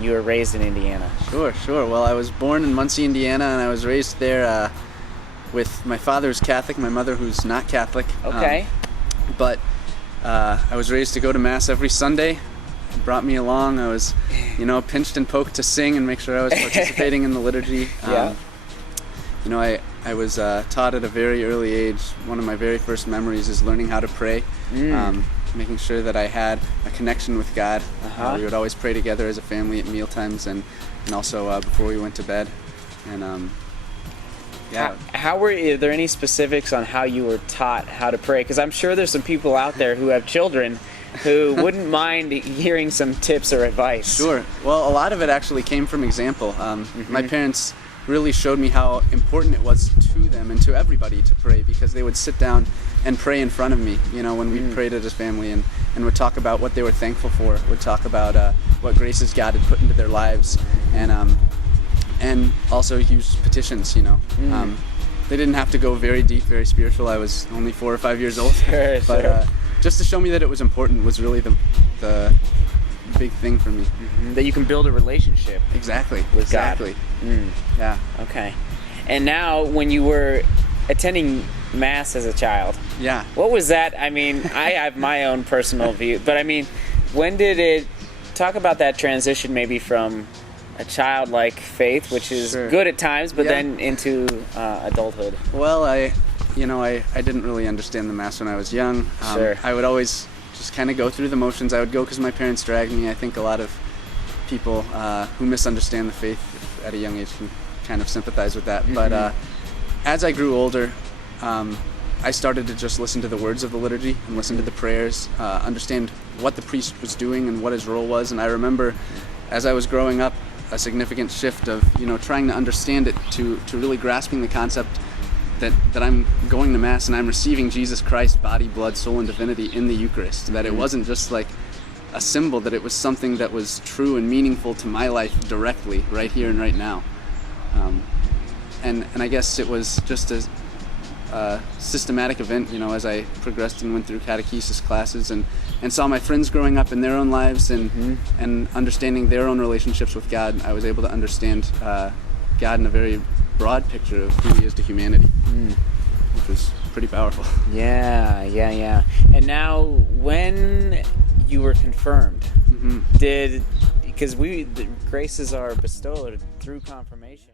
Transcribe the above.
you were raised in Indiana. Sure. Well, I was born in Muncie, Indiana, and I was raised there with my father who's Catholic, my mother who's not Catholic. Okay. But I was raised to go to Mass every Sunday. It brought me along. I was, pinched and poked to sing and make sure I was participating in the liturgy. Yeah. I was taught at a very early age. One of my very first memories is learning how to pray, making sure that I had a connection with God. We would always pray together as a family at mealtimes and also before we went to bed. And are there any specifics on how you were taught how to pray? Because I'm sure there's some people out there who have children who wouldn't mind hearing some tips or advice. Sure. Well, a lot of it actually came from example. My parents really showed me how important it was to them and to everybody to pray, because they would sit down and pray in front of me, when we prayed as a family, and would talk about what they were thankful for, would talk about what graces God had put into their lives, and also use petitions, They didn't have to go very deep, very spiritual. I was only 4 or 5 years old. But just to show me that it was important was really the big thing for me. That you can build a relationship with God. Yeah. Okay. And now, when you were attending Mass as a child, what was that? I mean, I have my own personal view, but I mean, when did it talk about that transition, maybe from a childlike faith, which is good at times, but then into adulthood? Well, I didn't really understand the Mass when I was young. I would always just kind of go through the motions. I would go because my parents dragged me. I think a lot of people who misunderstand the faith at a young age can kind of sympathize with that. But as I grew older, I started to just listen to the words of the liturgy and listen to the prayers, understand what the priest was doing and what his role was. And I remember, as I was growing up, a significant shift of trying to understand it to really grasping the concept that I'm going to Mass and I'm receiving Jesus Christ, body, blood, soul, and divinity in the Eucharist. That it wasn't just like a symbol, that it was something that was true and meaningful to my life directly, right here and right now. And I guess it was just a systematic event, as I progressed and went through catechesis classes and saw my friends growing up in their own lives and understanding their own relationships with God. I was able to understand God in a very broad picture of who He is to humanity, which was pretty powerful. Yeah. And now, when you were confirmed, because the graces are bestowed through confirmation.